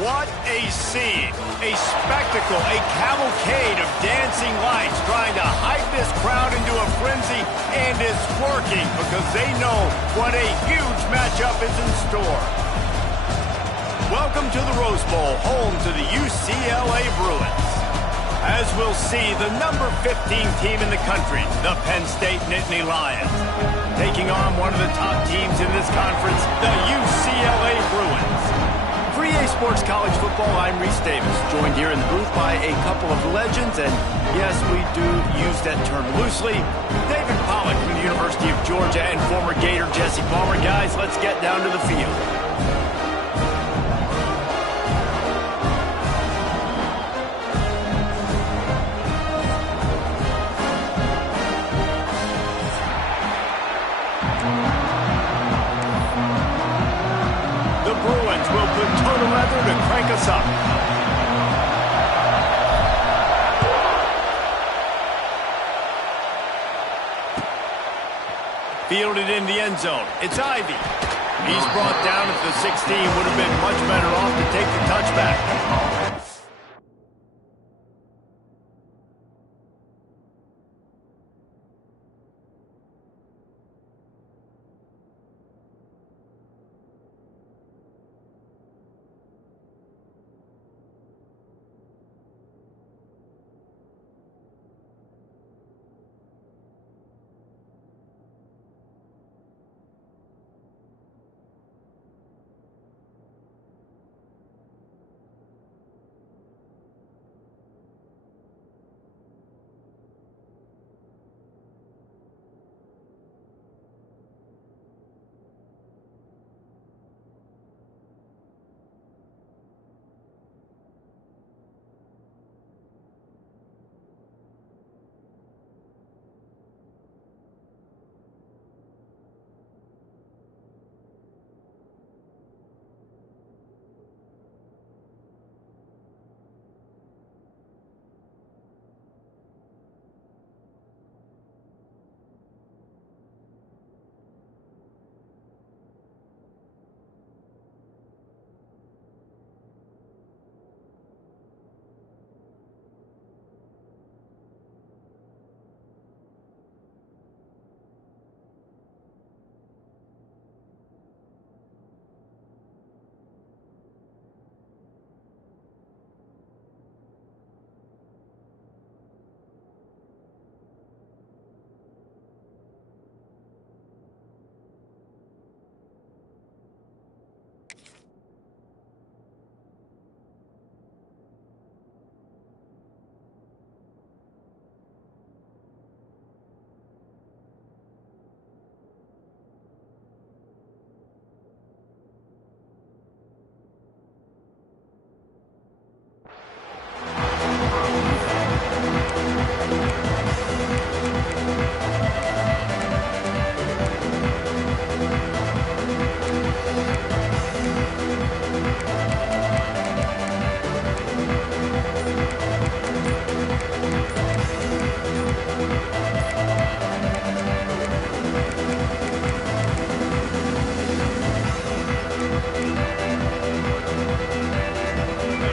What a scene, a spectacle, a cavalcade of dancing lights trying to hype this crowd into a frenzy, and it's working because they know what a huge matchup is in store. Welcome to the Rose Bowl, home to the UCLA Bruins. As we'll see, the number 15 team in the country, the Penn State Nittany Lions, taking on one of the top teams in this conference, the UCLA Bruins. For EA Sports College Football, I'm Reese Davis, joined here in the booth by a couple of legends, and yes, we do use that term loosely. David Pollack from the University of Georgia and former Gator Jesse Palmer. Guys, let's get down to the field. To crank us up. Fielded in the end zone. It's Ivy. He's brought down at the 16. Would have been much better off to take the touchback.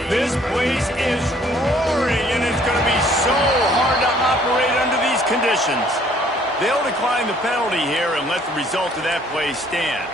This place is roaring, and it's going to be so hard to operate under these conditions. They'll decline the penalty here and let the result of that play stand.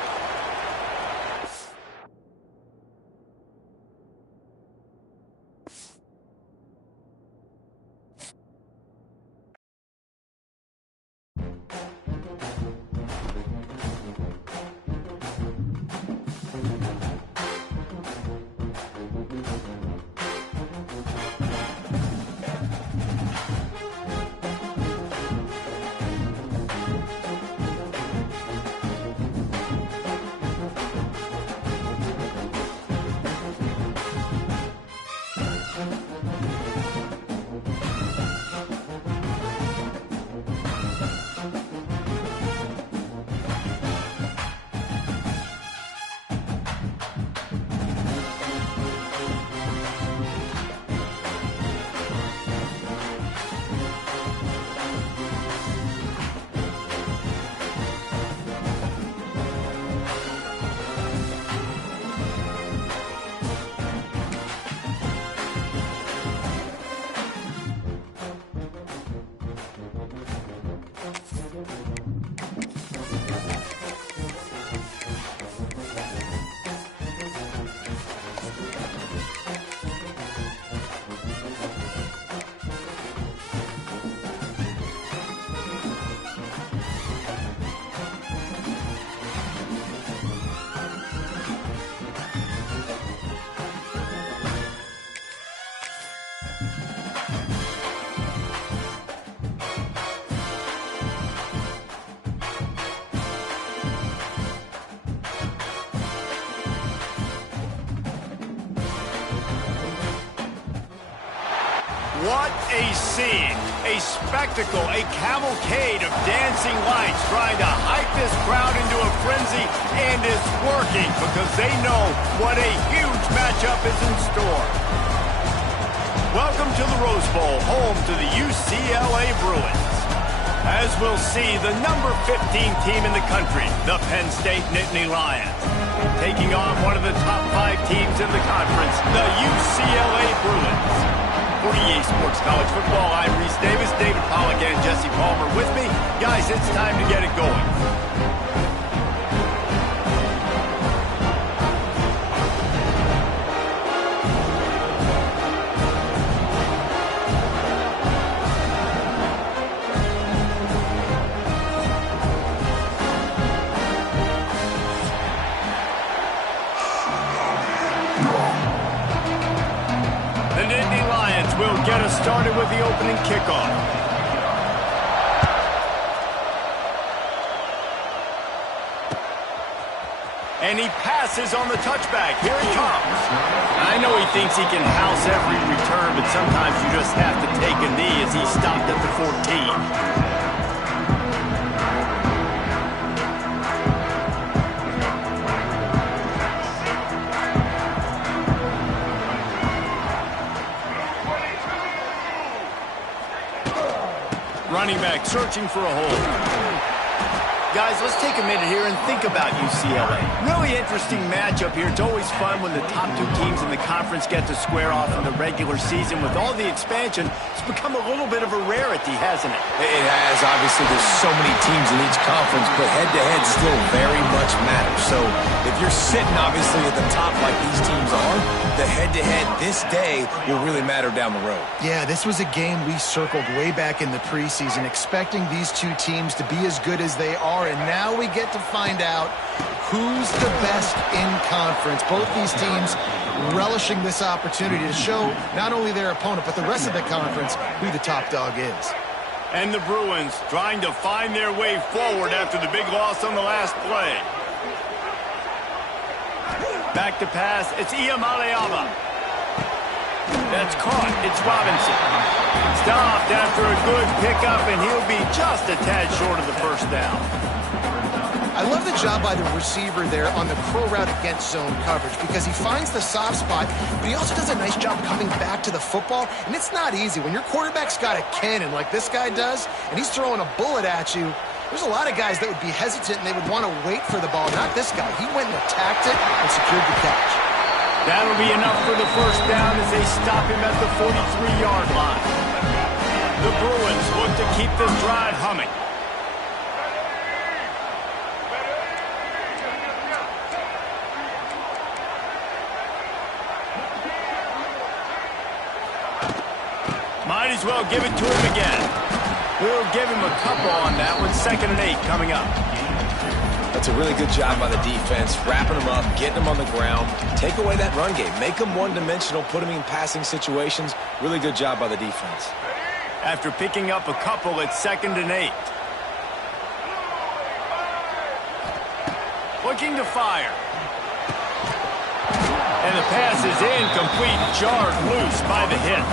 What a scene, a spectacle, a cavalcade of dancing lights trying to hype this crowd into a frenzy, and it's working because they know what a huge matchup is in store. Welcome to the Rose Bowl, home to the UCLA Bruins. As we'll see, the number 15 team in the country, the Penn State Nittany Lions, taking on one of the top 5 teams in the conference, the UCLA Bruins. For EA Sports College Football, I'm Reese Davis, David Pollack, and Jesse Palmer with me. Guys, it's time to get it going. Will get us started with the opening kickoff. And he passes on the touchback. Here he comes. I know he thinks he can house every return, but sometimes you just have to take a knee as he stopped at the 14. Running back searching for a hole. Guys, let's take a minute here and think about UCLA. Really interesting matchup here. It's always fun when the top 2 teams in the conference get to square off in the regular season. With all the expansion, it's become a little bit of a rarity, hasn't it? It has. Obviously, there's so many teams in each conference, but head-to-head still very much matters. So if you're sitting, obviously, at the top like these teams are, the head-to-head this day will really matter down the road. Yeah, this was a game we circled way back in the preseason, expecting these 2 teams to be as good as they are, and now we get to find out who's the best in conference. Both these teams relishing this opportunity to show not only their opponent, but the rest of the conference who the top dog is. And the Bruins trying to find their way forward after the big loss on the last play. Back to pass, it's Iamaleava. That's caught, it's Robinson. Stopped after a good pickup, and he'll be just a tad short of the first down. I love the job by the receiver there on the crow route against zone coverage because he finds the soft spot, but he also does a nice job coming back to the football, and it's not easy. When your quarterback's got a cannon like this guy does, and he's throwing a bullet at you, there's a lot of guys that would be hesitant and they would want to wait for the ball. Not this guy. He went and attacked it and secured the catch. That'll be enough for the first down as they stop him at the 43-yard line. The Bruins look to keep this drive humming. Might as well give it to him again. We'll give him a couple on that one. 2nd and 8 coming up. That's a really good job by the defense, wrapping them up, getting them on the ground. Take away that run game. Make them one-dimensional, put them in passing situations. Really good job by the defense. After picking up a couple, it's 2nd and 8. Looking to fire. And the pass is incomplete, jarred loose by the hit.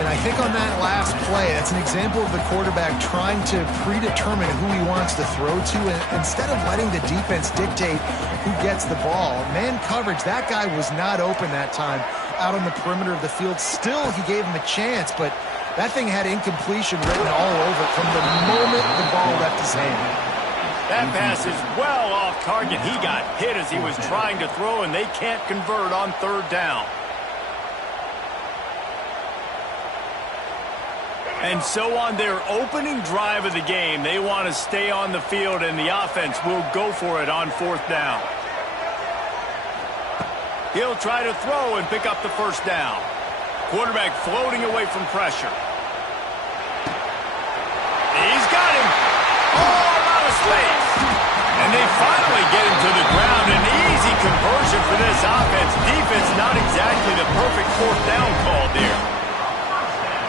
And I think on that last play, that's an example of the quarterback trying to predetermine who he wants to throw to, and instead of letting the defense dictate who gets the ball. Man coverage, that guy was not open that time out on the perimeter of the field. Still, he gave him a chance, but that thing had incompletion written all over it from the moment the ball left his hand. That pass is well off target. He got hit as he was trying to throw, and they can't convert on 3rd down. And so on their opening drive of the game, they want to stay on the field, and the offense will go for it on 4th down. He'll try to throw and pick up the first down. Quarterback floating away from pressure. He's got him. Oh, a lot of space. And they finally get him to the ground. An easy conversion for this offense. Defense not exactly the perfect 4th down call there.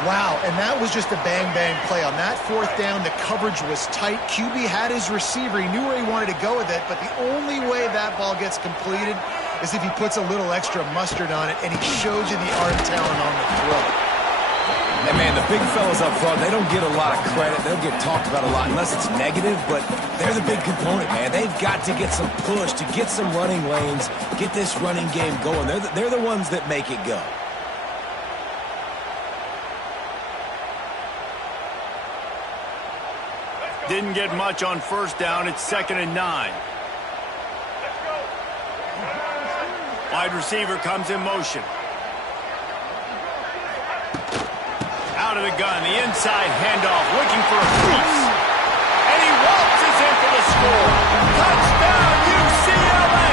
Wow, and that was just a bang-bang play. On that 4th down, the coverage was tight. QB had his receiver. He knew where he wanted to go with it, but the only way that ball gets completed is if he puts a little extra mustard on it, and he shows you the art and talent on the throw. And, man, the big fellas up front, they don't get a lot of credit. They don't get talked about a lot unless it's negative, but they're the big component, man. They've got to get some push, to get some running lanes, get this running game going. They're the ones that make it go. Didn't get much on first down. It's 2nd and 9. Wide receiver comes in motion. Out of the gun, the inside handoff, looking for a crease. And he waltzes in for the score. Touchdown, UCLA!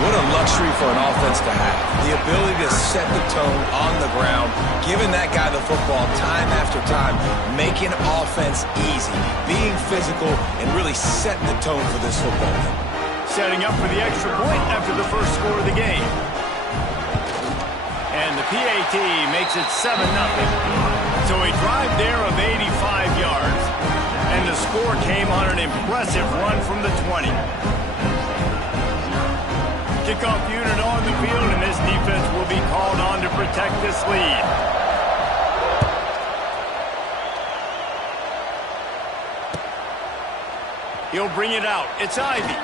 What a luxury for an offense to have. The ability to set the tone on the ground, giving that guy the football time after time, making offense easy, being physical, and really setting the tone for this football game. Setting up for the extra point after the first score of the game. And the PAT makes it 7-0. So a drive there of 85 yards. And the score came on an impressive run from the 20. Kickoff unit on the field, and this defense will be called on to protect this lead. He'll bring it out. It's Ivy.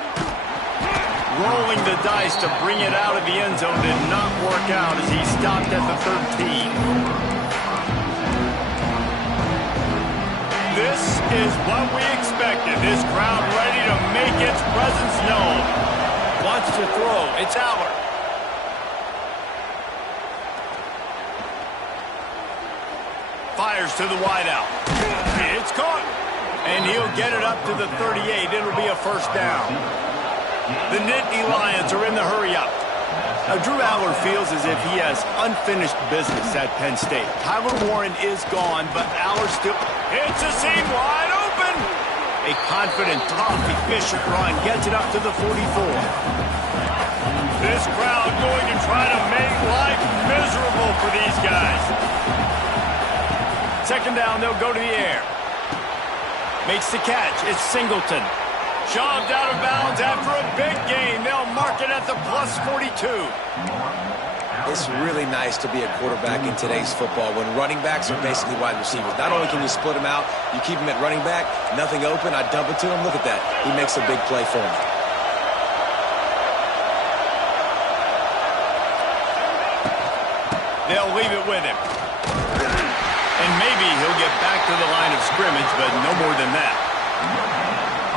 Rolling the dice to bring it out of the end zone did not work out as he stopped at the 13. This is what we expected. This crowd ready to make its presence known. Wants to throw. It's Aller. Fires to the wideout. It's caught. And he'll get it up to the 38. It'll be a first down. The Nittany Lions are in the hurry-up. Now, Drew Aller feels as if he has unfinished business at Penn State. Tyler Warren is gone, but Aller still hits a seam wide open. A confident, tough, efficient run gets it up to the 44. This crowd going to try to make life miserable for these guys. 2nd down, they'll go to the air. Makes the catch. It's Singleton. Shoved out of bounds after a big gain. They'll mark it at the plus 42. It's really nice to be a quarterback in today's football when running backs are basically wide receivers. Not only can you split them out, you keep them at running back, nothing open, I dump it to him. Look at that. He makes a big play for him. They'll leave it with him. And maybe he'll get back to the line of scrimmage, but no more than that.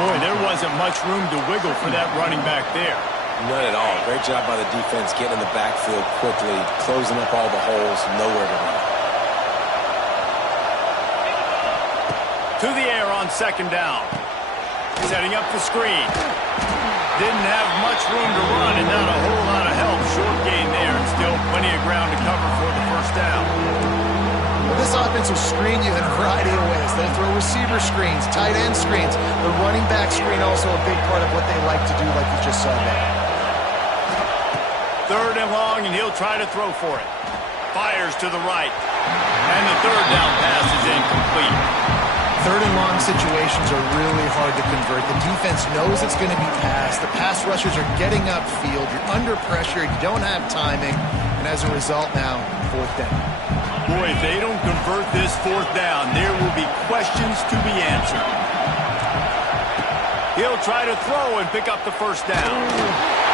Boy, there wasn't much room to wiggle for that running back there. None at all. Great job by the defense getting in the backfield quickly, closing up all the holes, nowhere to run. To the air on 2nd down. Setting up the screen. Didn't have much room to run and not a whole lot of help. Short gain there and still plenty of ground to cover for the first down. Well, this offense will screen you in a variety of ways. They'll throw receiver screens, tight end screens. The running back screen also a big part of what they like to do, like you just saw there. 3rd and long, and he'll try to throw for it. Fires to the right. And the 3rd down pass is incomplete. 3rd and long situations are really hard to convert. The defense knows it's going to be passed. The pass rushers are getting upfield. You're under pressure. You don't have timing. And as a result now, 4th down. Boy, if they don't convert this 4th down, there will be questions to be answered. He'll try to throw and pick up the first down.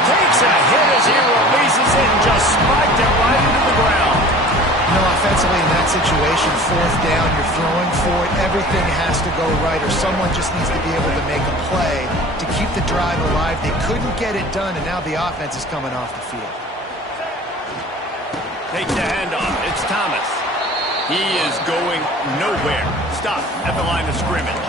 Takes a hit as he releases it and just spiked it right into the ground. You know, offensively in that situation, 4th down, you're throwing for it. Everything has to go right, or someone just needs to be able to make a play to keep the drive alive. They couldn't get it done, and now the offense is coming off the field. Takes the handoff. It's Thomas. He is going nowhere. Stop at the line of scrimmage.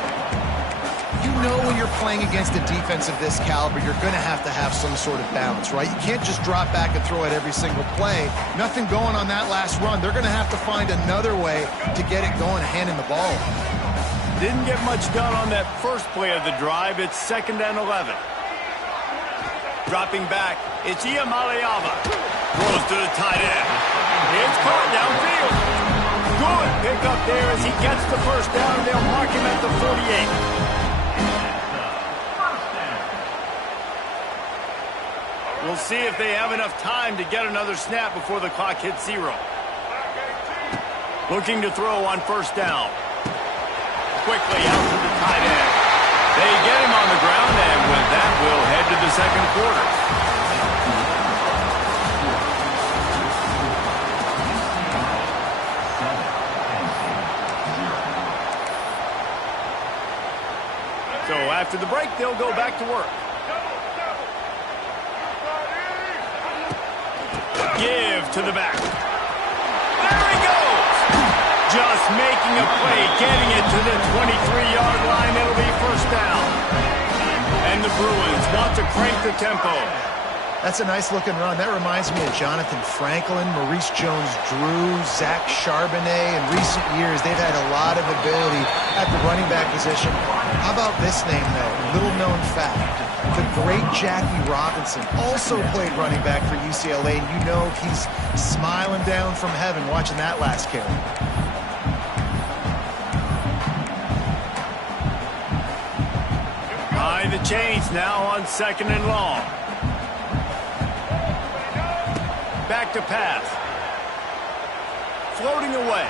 You know when you're playing against a defense of this caliber, you're going to have some sort of balance, right? You can't just drop back and throw it every single play. Nothing going on that last run. They're going to have to find another way to get it going, handing the ball. Didn't get much done on that first play of the drive. It's 2nd and 11. Dropping back, it's Iamaleava. Throws to the tight end. It's caught downfield. Good pick up there as he gets the first down. They'll mark him at the 48. We'll see if they have enough time to get another snap before the clock hits 0. Looking to throw on first down. Quickly out to the tight end. They get him on the ground, and with that, we'll head to the second quarter. So after the break, they'll go back to work. Give to the back. There he goes! Just making a play, getting it to the 23-yard line. It'll be first down. And the Bruins want to crank the tempo. That's a nice-looking run. That reminds me of Jonathan Franklin, Maurice Jones-Drew, Zach Charbonnet. In recent years, they've had a lot of ability at the running back position. How about this name, though? Little-known fact. The great Jackie Robinson also played running back for UCLA, and you know he's smiling down from heaven watching that last carry. Behind the chains now on second and long. Back to pass. Floating away.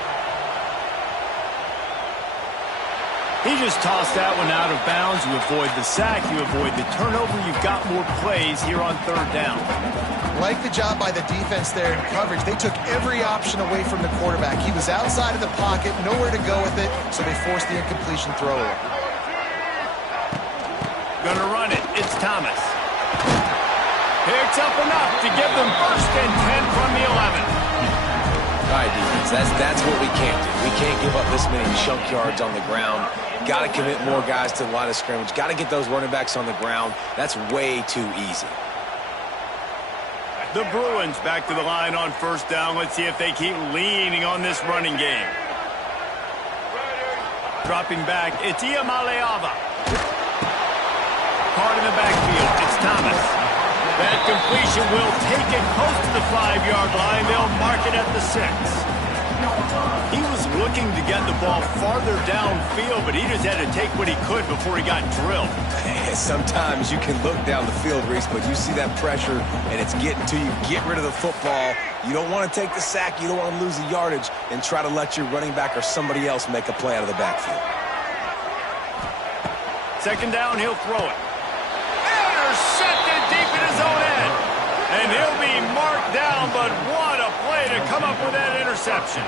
He just tossed that one out of bounds. You avoid the sack, you avoid the turnover. You've got more plays here on third down. Like the job by the defense there in coverage. They took every option away from the quarterback. He was outside of the pocket, nowhere to go with it, so they forced the incompletion throw. Gonna run it. It's Thomas. Picks up enough to give them first and 10 from the 11. All right, defense, that's what we can't do. We can't give up this many chunk yards on the ground. Got to commit more guys to the line of scrimmage. Got to get those running backs on the ground. That's way too easy. The Bruins back to the line on first down. Let's see if they keep leaning on this running game. Dropping back, it's Iamaleava. Card in the backfield, it's Thomas. That completion will take it close to the 5-yard line. They'll mark it at the 6. He was looking to get the ball farther downfield, but he just had to take what he could before he got drilled. Sometimes you can look down the field, Reese, but you see that pressure, and it's getting to you. Get rid of the football. You don't want to take the sack. You don't want to lose the yardage and try to let your running back or somebody else make a play out of the backfield. Second down, he'll throw it. Intercepted deep in his own end. And he'll be marked down, but what a play to come up with that interception.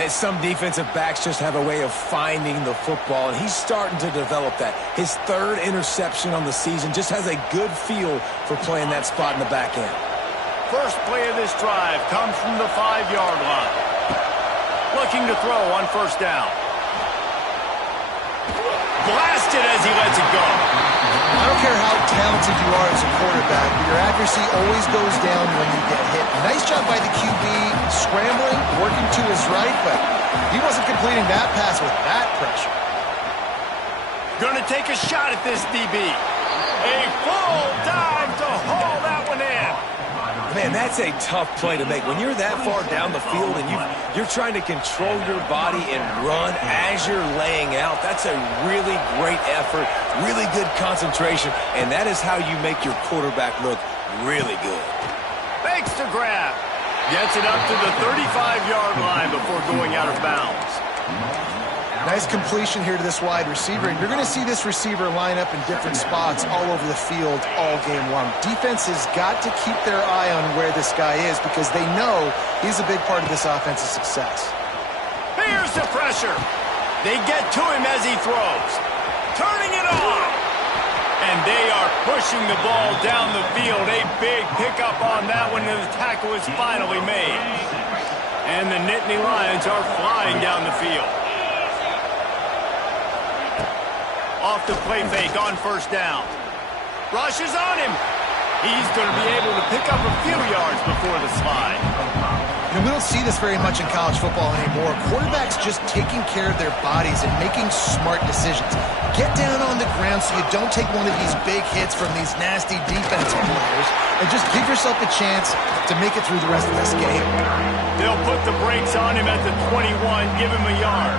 And some defensive backs just have a way of finding the football, and he's starting to develop that. His third interception on the season, just has a good feel for playing that spot in the back end. First play of this drive comes from the 5-yard line. Looking to throw on first down. Blasted as he lets it go. I don't care how talented you are as a quarterback, but your accuracy always goes down when you get hit. Nice job by the QB, scrambling, working to his right, but he wasn't completing that pass with that pressure. Gonna take a shot at this DB. A full dive to haul that one in. Man, that's a tough play to make. When you're that far down the field and you're trying to control your body and run as you're laying out, that's a really great effort, really good concentration, and that is how you make your quarterback look really good. Fakes to grab. Gets it up to the 35-yard line before going out of bounds. Nice completion here to this wide receiver, and you're going to see this receiver line up in different spots all over the field all game long. Defense has got to keep their eye on where this guy is because they know he's a big part of this offensive success. Here's the pressure. They get to him as he throws. Turning it on. And they are pushing the ball down the field. A big pickup on that one, and the tackle is finally made. And the Nittany Lions are flying down the field. Off the play fake on first down. Rushes on him. He's going to be able to pick up a few yards before the slide. We don't see this very much in college football anymore. Quarterbacks just taking care of their bodies and making smart decisions. Get down on the ground so you don't take one of these big hits from these nasty defensive players and just give yourself a chance to make it through the rest of this game. They'll put the brakes on him at the 21, give him a yard.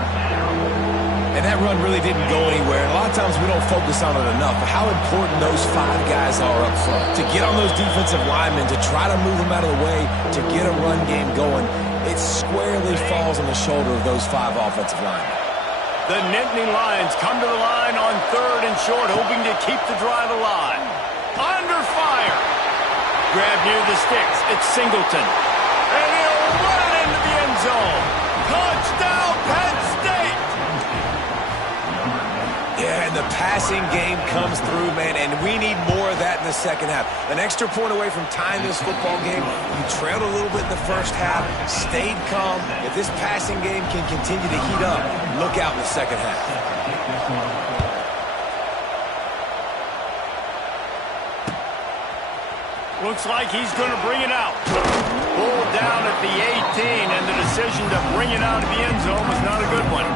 And that run really didn't go anywhere. And a lot of times we don't focus on it enough, but how important those 5 guys are up front. To get on those defensive linemen, to try to move them out of the way, to get a run game going. it squarely falls on the shoulder of those 5 offensive linemen. The Nittany Lions come to the line on 3rd and short, hoping to keep the drive alive. Under fire. Grab near the sticks. It's Singleton. And he'll run it into the end zone. Touchdown, Penn State! Yeah, and the passing game comes through, man, and we need more of that in the second half. An extra point away from tying this football game. You trailed a little bit in the first half, stayed calm. If this passing game can continue to heat up, look out in the second half. Looks like he's going to bring it out. Pulled down at the 18, and the decision to bring it out of the end zone was not a good one.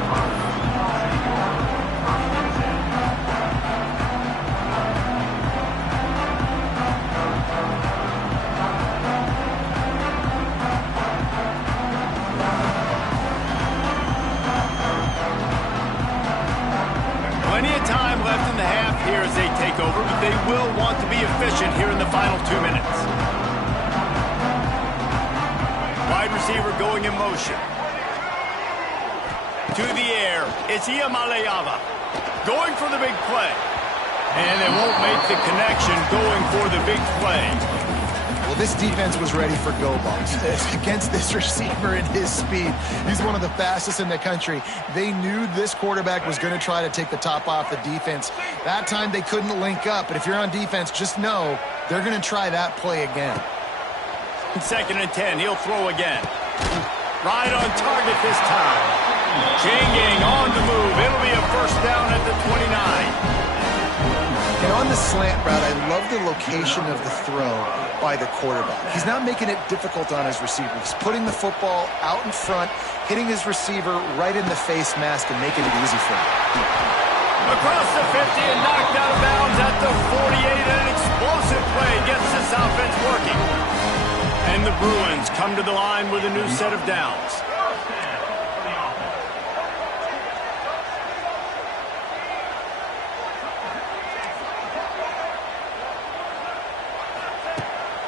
Plenty of time left in the half here as they take over, but they will want to be efficient here in the final 2 minutes. Wide receiver going in motion. To the air, it's Iamaleava. Going for the big play. And they won't make the connection going for the big play. Well, this defense was ready for go balls. Against this receiver and his speed, he's one of the fastest in the country. They knew this quarterback was going to try to take the top off the defense. That time they couldn't link up, but if you're on defense, just know they're going to try that play again. 2nd and 10, he'll throw again. Right on target this time. Chain gang on the move. It'll be a first down at the 29. And on the slant route, I love the location of the throw by the quarterback. He's not making it difficult on his receiver. He's putting the football out in front, hitting his receiver right in the face mask and making it easy for him. Across the 50 and knocked out of bounds at the 48, and an explosive play gets this offense working. And the Bruins come to the line with a new set of downs.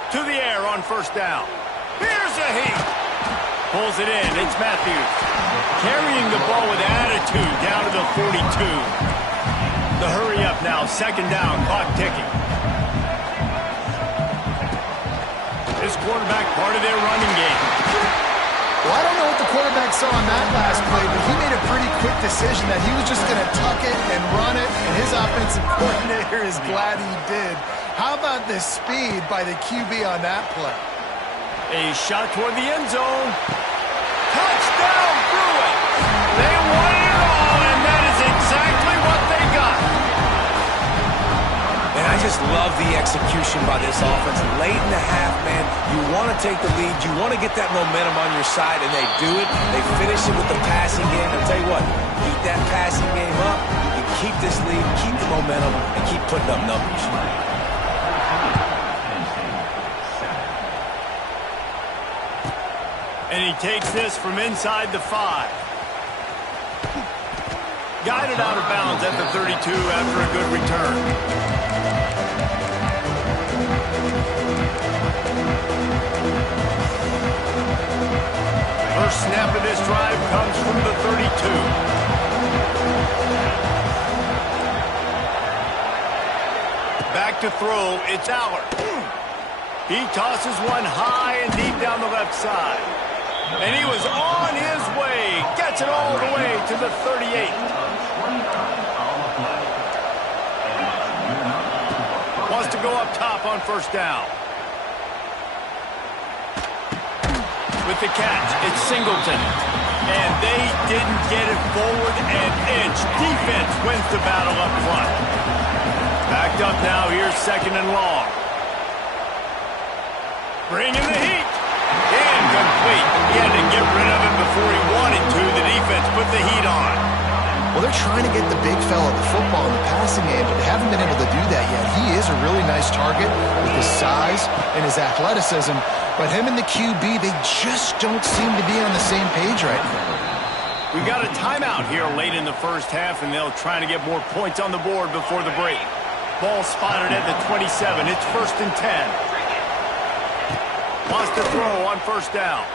To the air on first down. Here's a heat. Pulls it in. It's Matthews. Carrying the ball with attitude down to the 42. The hurry up now. 2nd down. Clock ticking. This quarterback part of their running game. Well, I don't know what the quarterback saw on that last play, but he made a pretty quick decision that he was just going to tuck it and run it, and his offensive coordinator is glad he did. How about the speed by the QB on that play? A shot toward the end zone. Touchdown, Bruins! They won it all, and that is exactly what they got. And I just love the execution by this offense. Late in the half, man, you want to take the lead. You want to get that momentum on your side, and they do it. They finish it with the passing game. I'll tell you what, keep that passing game up. You keep this lead, keep the momentum, and keep putting up numbers. And he takes this from inside the 5. Guided out of bounds at the 32 after a good return. First snap of this drive comes from the 32. Back to throw, it's Allard. He tosses one high and deep down the left side. And he was on his way. Gets it all the way to the 38. Wants to go up top on first down. With the catch, it's Singleton. And they didn't get it forward an inch. Defense wins the battle up front. Backed up now, here's 2nd and long. Bringing the heat. Incomplete. He had to get rid of it before he wanted to. The defense put the heat on. Well, they're trying to get the big fella the football in the passing game, but they haven't been able to do that yet. He is a really nice target with his size and his athleticism, but him and the QB, they just don't seem to be on the same page right now. We got a timeout here late in the first half, and they'll try to get more points on the board before the break. Ball spotted at the 27. It's 1st and 10. Wants to throw on first down.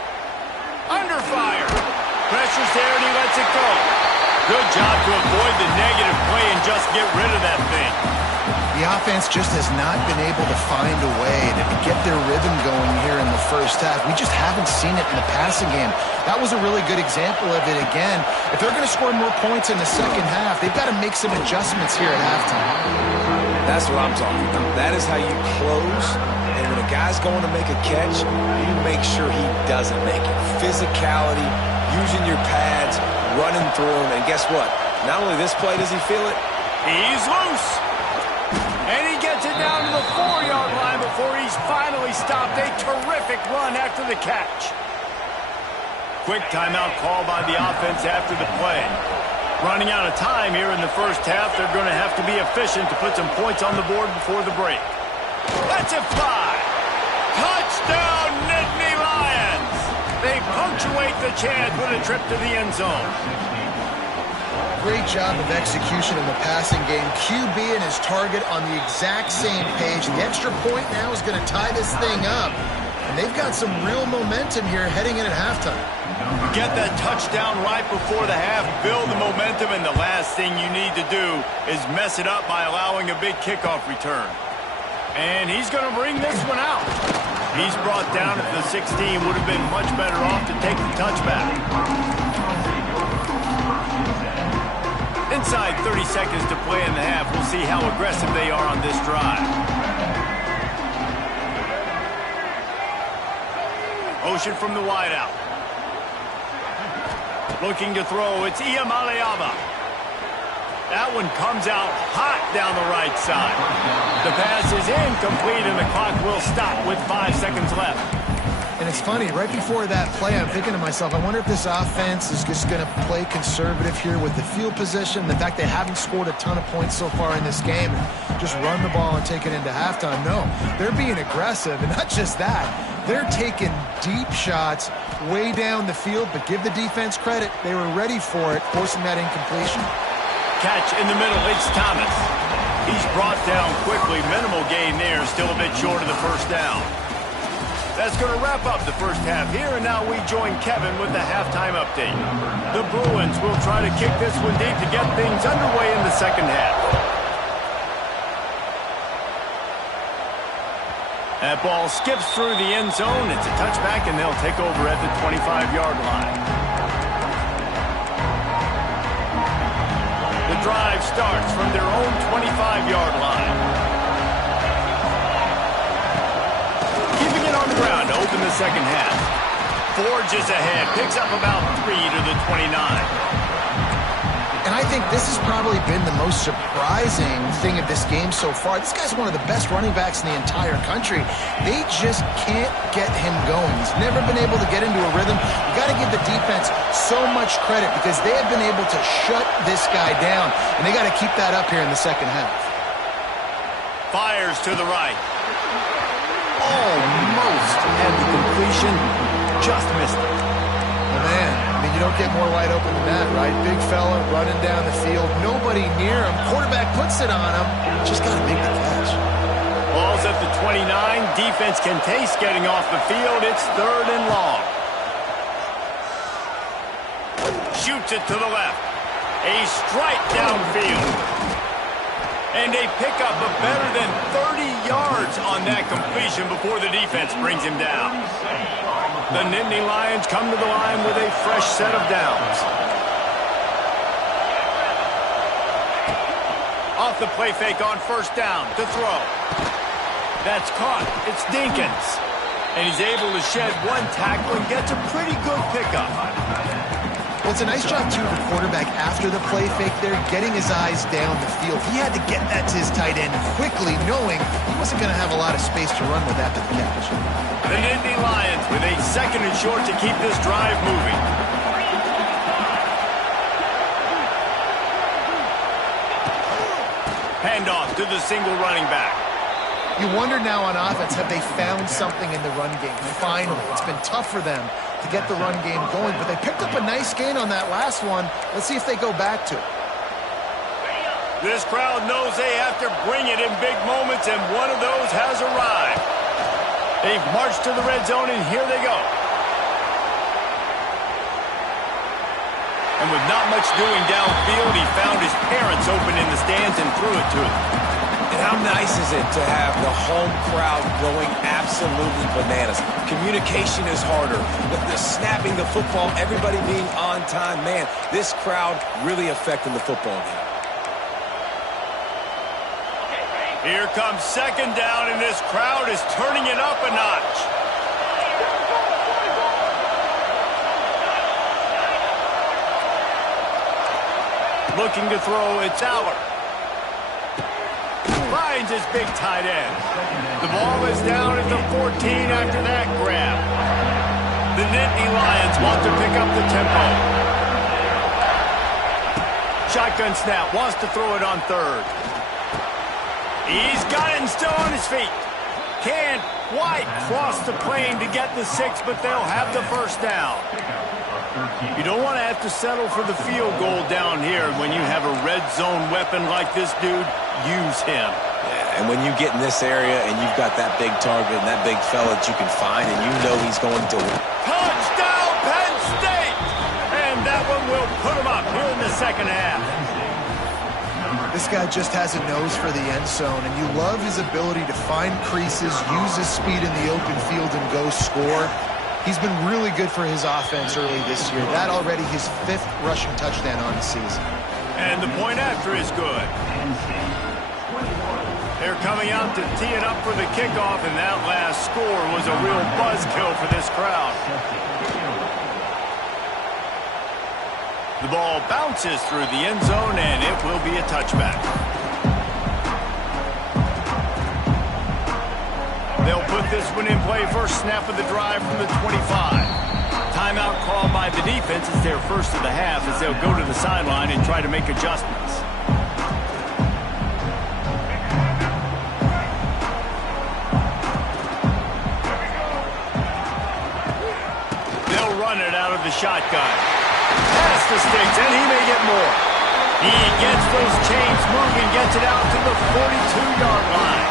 Under fire. Pressure's there and he lets it go. Good job to avoid the negative play and just get rid of that thing. The offense just has not been able to find a way to get their rhythm going here in the first half. We just haven't seen it in the passing game. That was a really good example of it again. If they're going to score more points in the second half, they've got to make some adjustments here at halftime. That's what I'm talking about. That is how you close. And when a guy's going to make a catch, you make sure he doesn't make it. Physicality, using your pads, running through him. And guess what? Not only this play does he feel it. He's loose. And he gets it down to the 4-yard line before he's finally stopped. A terrific run after the catch. Quick timeout call by the offense after the play. Running out of time here in the first half. They're going to have to be efficient to put some points on the board before the break. Let's it fly. Touchdown, Nittany Lions. They punctuate the chance with a trip to the end zone. Great job of execution in the passing game. QB and his target on the exact same page. The extra point now is going to tie this thing up. And they've got some real momentum here heading in at halftime. Get that touchdown right before the half, build the momentum, and the last thing you need to do is mess it up by allowing a big kickoff return. And he's going to bring this one out. He's brought down at the 16. Would have been much better off to take the touchback. Inside 30 seconds to play in the half. We'll see how aggressive they are on this drive. Motion from the wideout. Looking to throw. It's Iamaleava. That one comes out hot down the right side. The pass is incomplete and the clock will stop with 5 seconds left. And it's funny, right before that play, I'm thinking to myself, I wonder if this offense is just going to play conservative here with the field position, the fact they haven't scored a ton of points so far in this game, and just run the ball and take it into halftime. No, they're being aggressive, and not just that. They're taking deep shots way down the field, but give the defense credit. They were ready for it, forcing that incompletion. Catch in the middle, it's Thomas. He's brought down quickly. Minimal gain there, still a bit short of the first down. That's going to wrap up the first half here, and now we join Kevin with the halftime update. The Bruins will try to kick this one deep to get things underway in the second half. That ball skips through the end zone. It's a touchback, and they'll take over at the 25-yard line. The drive starts from their own 25-yard line. Ground to open the second half. Forges ahead, picks up about 3 to the 29. And I think this has probably been the most surprising thing of this game so far. This guy's one of the best running backs in the entire country. They just can't get him going. He's never been able to get into a rhythm. You got to give the defense so much credit because they have been able to shut this guy down, and they got to keep that up here in the second half. Fires to the right. Almost had the completion, just missed it. Oh, man, I mean, you don't get more wide open than that, right? Big fella running down the field, nobody near him. Quarterback puts it on him, just got to make the catch. Ball's at the 29. Defense can taste getting off the field. It's 3rd and long. Shoots it to the left. A strike downfield. And they pick up a better than 30 yards on that completion before the defense brings him down. The Nittany Lions come to the line with a fresh set of downs. Off the play fake on first down to throw. That's caught. It's Dinkins. And he's able to shed one tackle and gets a pretty good pickup. Well, it's a nice job, too, of the quarterback after the play fake there, getting his eyes down the field. He had to get that to his tight end quickly, knowing he wasn't going to have a lot of space to run with after the catch. The Nittany Lions with a 2nd and short to keep this drive moving. Handoff to the single running back. You wonder now on offense, have they found something in the run game? Finally, it's been tough for them to get the run game going, but they picked up a nice gain on that last one. Let's see if they go back to it. This crowd knows they have to bring it in big moments, and one of those has arrived. They've marched to the red zone, and here they go. And with not much doing downfield, he found his parents open in the stands and threw it to them. And how nice is it to have the home crowd going absolutely bananas? Communication is harder. The snapping the football, everybody being on time. Man, this crowd really affecting the football game. Here comes second down, and this crowd is turning it up a notch. Looking to throw, it's Aller. Finds his big tight end. The ball is down at the 14 after that grab. The Nittany Lions want to pick up the tempo. Shotgun snap, wants to throw it on third. He's got it and still on his feet. Can't quite cross the plane to get the 6, but they'll have the first down. You don't want to have to settle for the field goal down here. When you have a red zone weapon like this dude, use him. Yeah, and when you get in this area and you've got that big target and that big fella that you can find and you know he's going to win. Touchdown, Penn State! And that one will put him up here in the second half. This guy just has a nose for the end zone, and you love his ability to find creases, use his speed in the open field, and go score. He's been really good for his offense early this year. That already his 5th rushing touchdown on the season. And the point after is good. They're coming out to tee it up for the kickoff, and that last score was a real buzzkill for this crowd. The ball bounces through the end zone, and it will be a touchback. They'll put this one in play first snap of the drive from the 25. Timeout called by the defense is their first of the half as they'll go to the sideline and try to make adjustments. They'll run it out of the shotgun. Past the sticks, and he may get more. He gets those chains moving, gets it out to the 42-yard line.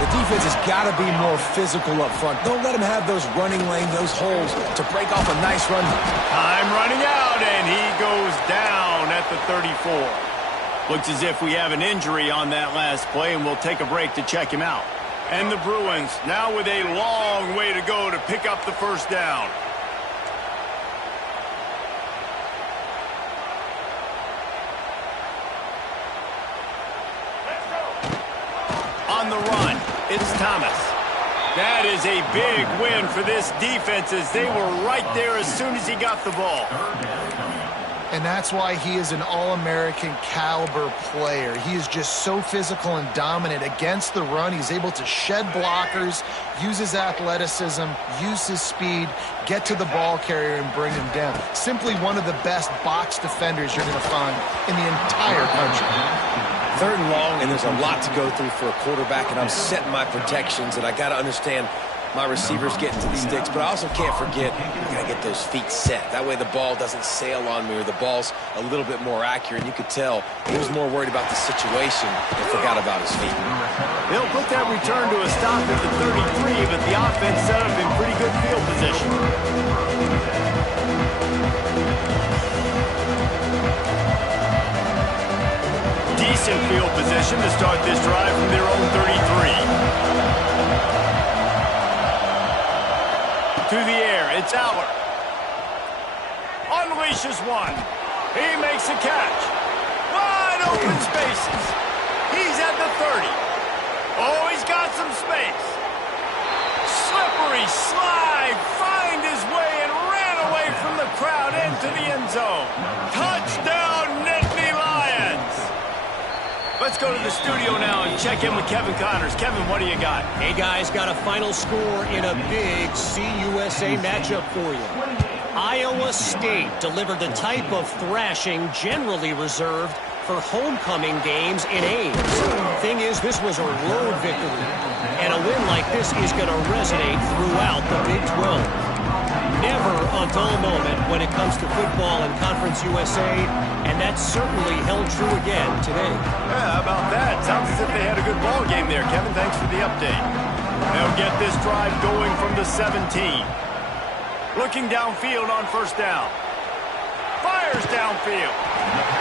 The defense has got to be more physical up front. Don't let him have those running lanes, those holes to break off a nice run. Time running out, and he goes down at the 34. Looks as if we have an injury on that last play, and we'll take a break to check him out. And the Bruins now with a long way to go to pick up the first down. On the run, it's Thomas. That is a big win for this defense as they were right there as soon as he got the ball. And that's why he is an All-American caliber player. He is just so physical and dominant against the run. He's able to shed blockers, use his athleticism, use his speed, get to the ball carrier and bring him down. Simply one of the best box defenders you're going to find in the entire country. 3rd and long, and there's a lot to go through for a quarterback, and I'm setting my protections, and I got to understand my receivers getting to the sticks, but I also can't forget I got to get those feet set. That way the ball doesn't sail on me or the ball's a little bit more accurate. And you could tell he was more worried about the situation and forgot about his feet. They'll put that return to a stop at the 33, but the offense set up in pretty good field position. Decent field position to start this drive from their own 33. To the air, it's Aller. Unleashes one. He makes a catch. Wide open spaces. He's at the 30. Oh, he's got some space. Slippery slide. Find his way and ran away from the crowd into the end zone. Touchdown, Nittany Lions. Let's go to the studio now and check in with Kevin Connors. Kevin, what do you got? Hey, guys, got a final score in a big CUSA matchup for you. Iowa State delivered the type of thrashing generally reserved for homecoming games in Ames. Thing is, this was a road victory, and a win like this is going to resonate throughout the Big 12. Never a dull moment when it comes to football and Conference USA, and that's certainly held true again today. Yeah, how about that? Sounds as if they had a good ball game there, Kevin. Thanks for the update. They'll get this drive going from the 17. Looking downfield on first down. fires downfield.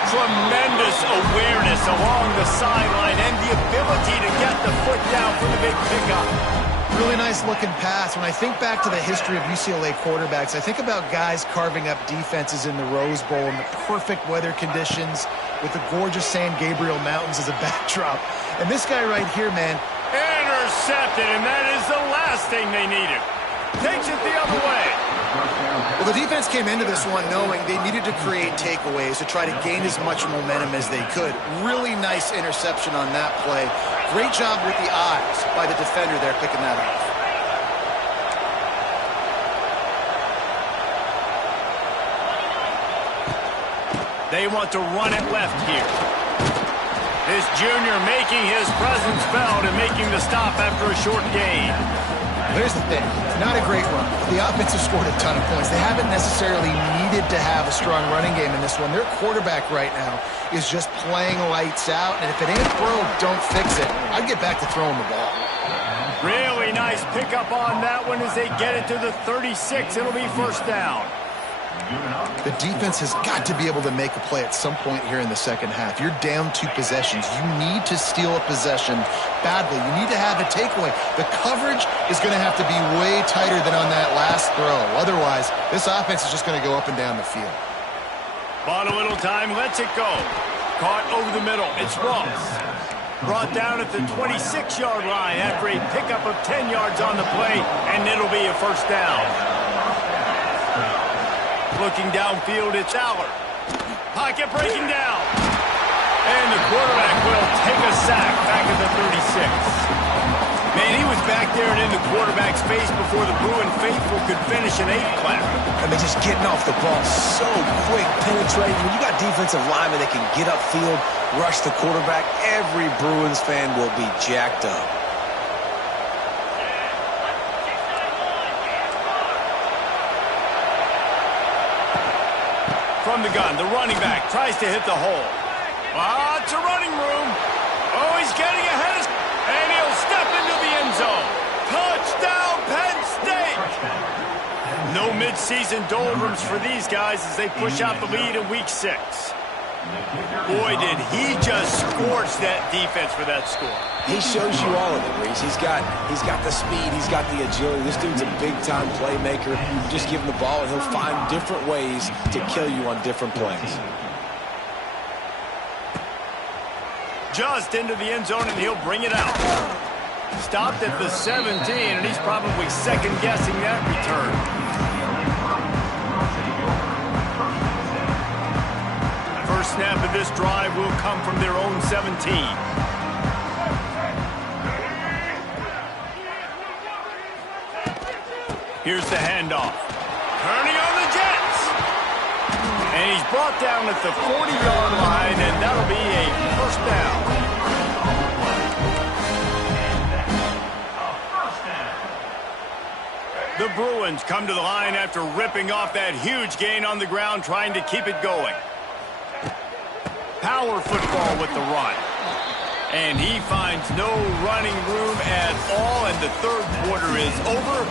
Tremendous awareness along the sideline and the ability to get the foot down for the big pickup. Really nice looking pass. When I think back to the history of UCLA quarterbacks, I think about guys carving up defenses in the Rose Bowl in the perfect weather conditions with the gorgeous San Gabriel Mountains as a backdrop. And this guy right here, man. Intercepted, and that is the last thing they needed. Takes it the other way. Well, the defense came into this one knowing they needed to create takeaways to try to gain as much momentum as they could. Really nice interception on that play. Great job with the eyes by the defender there picking that off. They want to run it left here. This junior making his presence felt and making the stop after a short gain. Here's the thing, not a great run. The offense has scored a ton of points. They haven't necessarily needed to have a strong running game in this one. Their quarterback right now is just playing lights out, and if it ain't broke, don't fix it. I'd get back to throwing the ball. Really nice pickup on that one as they get it to the 36. It'll be first down. The defense has got to be able to make a play at some point here in the second half. You're down 2 possessions. You need to steal a possession badly. You need to have a takeaway. The coverage is going to have to be way tighter than on that last throw. Otherwise, this offense is just going to go up and down the field. Bought a little time, lets it go. Caught over the middle. It's Ross. Brought down at the 26-yard line after a pickup of 10 yards on the play, and it'll be a first down. Looking downfield, it's Aller. Pocket breaking down. And the quarterback will take a sack back at the 36. Man, he was back there and in the quarterback's face before the Bruin faithful could finish an 8-clap. I mean, just getting off the ball so quick, penetrating. When you got defensive linemen that can get upfield, rush the quarterback, every Bruins fan will be jacked up. From the gun, the running back tries to hit the hole. Lots of running room. Oh, he's getting ahead. And he'll step into the end zone. Touchdown, Penn State. No midseason doldrums for these guys as they push out the lead in Week 6. Boy, did he just scorch that defense for that score. He shows you all of it, Reese. He's got the speed, he's got the agility. This dude's a big-time playmaker. Just give him the ball, and he'll find different ways to kill you on different plays. Just into the end zone, and he'll bring it out. Stopped at the 17, and he's probably second-guessing that return. First snap of this drive will come from their own 17. Here's the handoff. Turning on the Jets. And he's brought down at the 40-yard line, and that'll be a first down. The Bruins come to the line after ripping off that huge gain on the ground, trying to keep it going. Power football with the run. And he finds no running room at all, and the third quarter is over.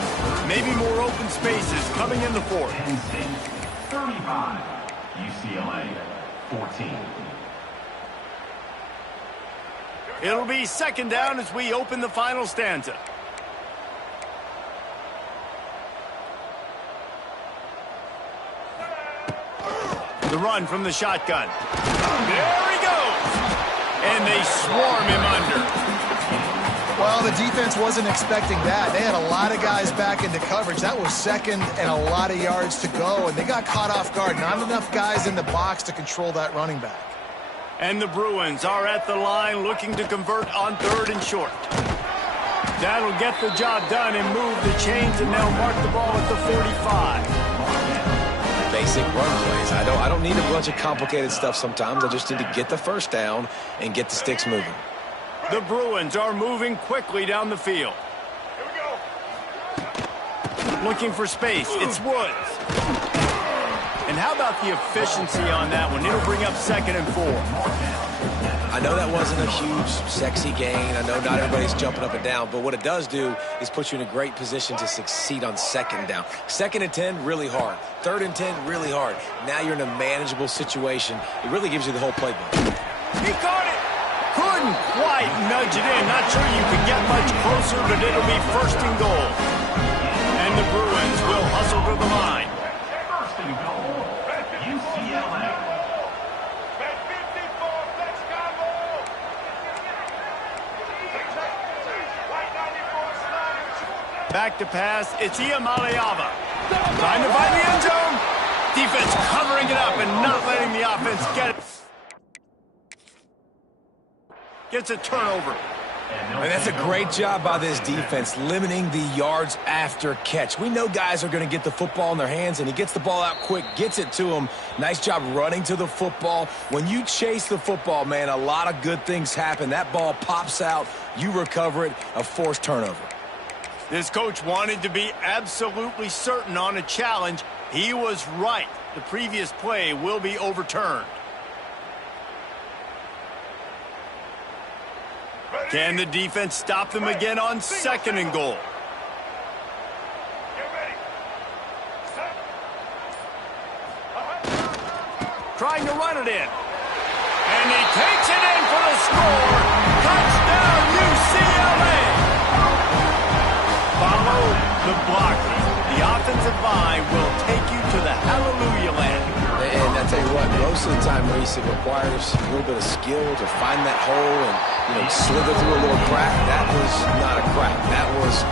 Maybe more open spaces coming in the fourth. Penn State 35, UCLA 14. It'll be second down as we open the final stanza. The run from the shotgun. There he goes. And they swarm him under. Well, the defense wasn't expecting that. They had a lot of guys back into coverage. That was second and a lot of yards to go, and they got caught off guard. Not enough guys in the box to control that running back. And the Bruins are at the line looking to convert on third and short. That'll get the job done and move the chains, and they'll mark the ball at the 45. Basic run plays. I don't need a bunch of complicated stuff sometimes. I just need to get the first down and get the sticks moving. The Bruins are moving quickly down the field. Here we go. Looking for space. It's Woods. And how about the efficiency on that one? It'll bring up 2nd and 4. I know that wasn't a huge, sexy gain. I know not everybody's jumping up and down, but what it does do is put you in a great position to succeed on 2nd down. 2nd and 10, really hard. 3rd and 10, really hard. Now you're in a manageable situation. It really gives you the whole playbook. He caught it. Couldn't quite nudge it in. Not sure you could get much closer, but it'll be 1st and goal. And the Bruins will hustle to the line. 1st and goal, UCLA. Back to pass. It's Iamaleava. Trying to find the end zone. Defense covering it up and not letting the offense get it. Gets a turnover. And that's a great job by this defense, limiting the yards after catch. We know guys are going to get the football in their hands, and he gets the ball out quick, gets it to him. Nice job running to the football. When you chase the football, man, a lot of good things happen. That ball pops out, you recover it, a forced turnover. This coach wanted to be absolutely certain on a challenge. He was right. The previous play will be overturned. Can the defense stop them again on 2nd and goal? Trying to run it in. And he takes it in for the score. Touchdown, UCLA! Follow the blocking. The offensive line will take you to the hallelujah land. And I tell you what, most of the time, Reese, it requires a little bit of skill to find that hole and, slither through a little crack. That was not a crack. That was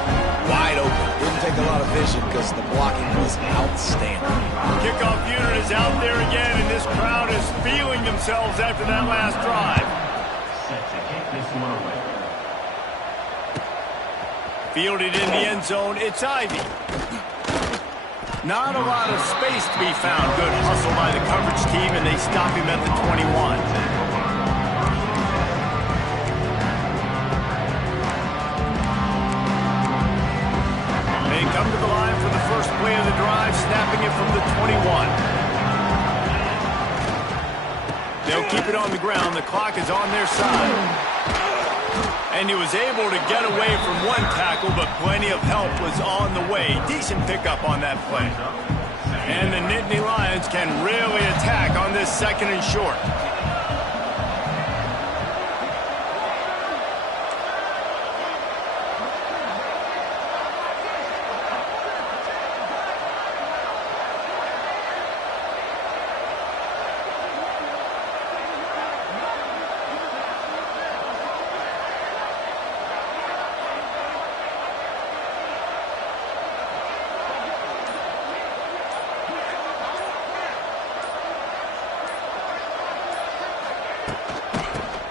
wide open. Didn't take a lot of vision because the blocking was outstanding. Kickoff unit is out there again, and this crowd is feeling themselves after that last drive. Set to kick this one away. Fielded in the end zone, it's Ivy. Not a lot of space to be found. Good hustle by the coverage team, and they stop him at the 21. They come to the line for the first play of the drive, snapping it from the 21. They'll keep it on the ground. The clock is on their side. And he was able to get away from one tackle, but plenty of help was on the way. Decent pickup on that play. And the Nittany Lions can really attack on this 2nd and short.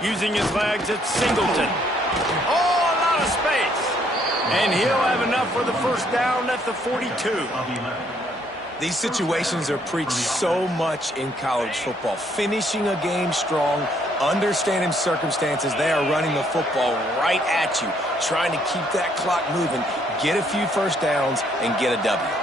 Using his legs, it's Singleton. Oh, a lot of space. And he'll have enough for the 1st down at the 42. These situations are preached so much in college football. Finishing a game strong, understanding circumstances. They are running the football right at you, trying to keep that clock moving, get a few 1st downs, and get a W.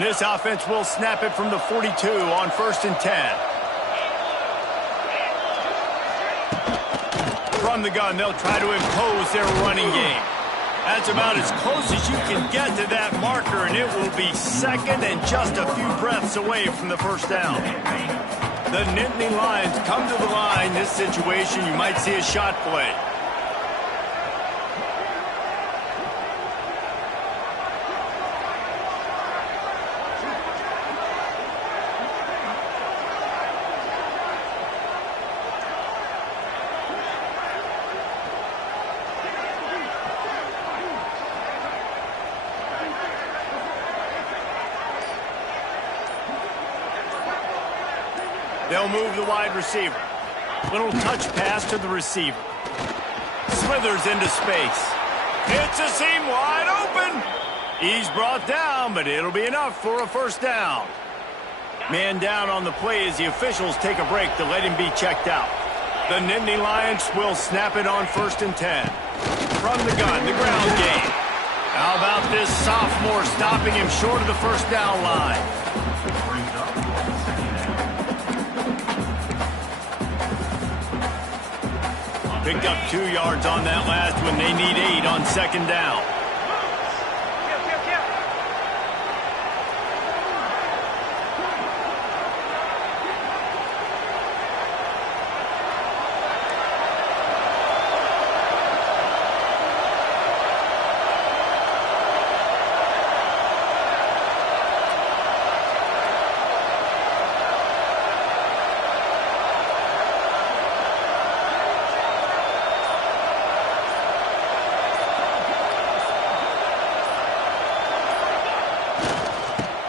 This offense will snap it from the 42 on 1st and 10. From the gun, they'll try to impose their running game. That's about as close as you can get to that marker, and it will be 2nd and just a few breaths away from the 1st down. The Nittany Lions come to the line. This situation, you might see a shot play. They'll move the wide receiver. Little touch pass to the receiver. Slides slithers into space. It's a seam wide open. He's brought down, but it'll be enough for a first down. Man down on the play as the officials take a break to let him be checked out. The Nittany Lions will snap it on 1st and 10. From the gun, the ground game. How about this sophomore stopping him short of the first down line? Picked up 2 yards on that last one. They need 8 on 2nd down.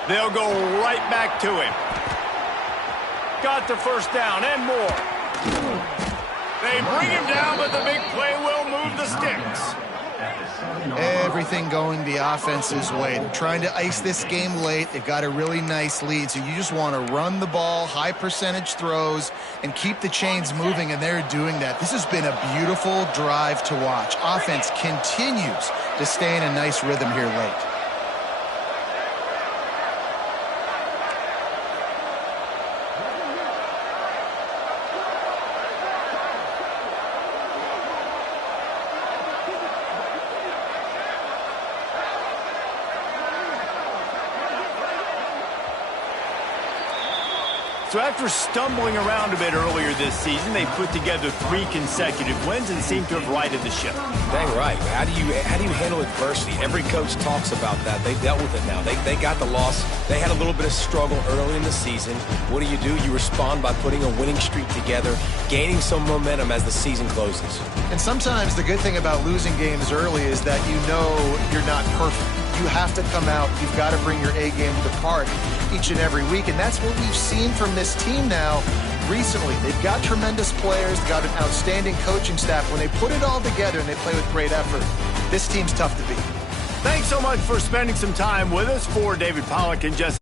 They'll go right back to him. Got the first down and more. They bring him down, but the big play will move the sticks. Everything going the offense's way. They're trying to ice this game late. They've got a really nice lead, so you just want to run the ball, high percentage throws, and keep the chains moving, and they're doing that. This has been a beautiful drive to watch. Offense continues to stay in a nice rhythm here late. So after stumbling around a bit earlier this season, they put together 3 consecutive wins and seem to have righted the ship. Dang right. How do you handle adversity? Every coach talks about that. They dealt with it now. They got the loss. They had a little bit of struggle early in the season. What do? You respond by putting a winning streak together, gaining some momentum as the season closes. And sometimes the good thing about losing games early is that you know you're not perfect. You have to come out. You've got to bring your A game to the party each and every week, and that's what we've seen from this team now recently. They've got tremendous players, got an outstanding coaching staff. When they put it all together and they play with great effort, this team's tough to beat. Thanks so much for spending some time with us. For David Pollack and Jesse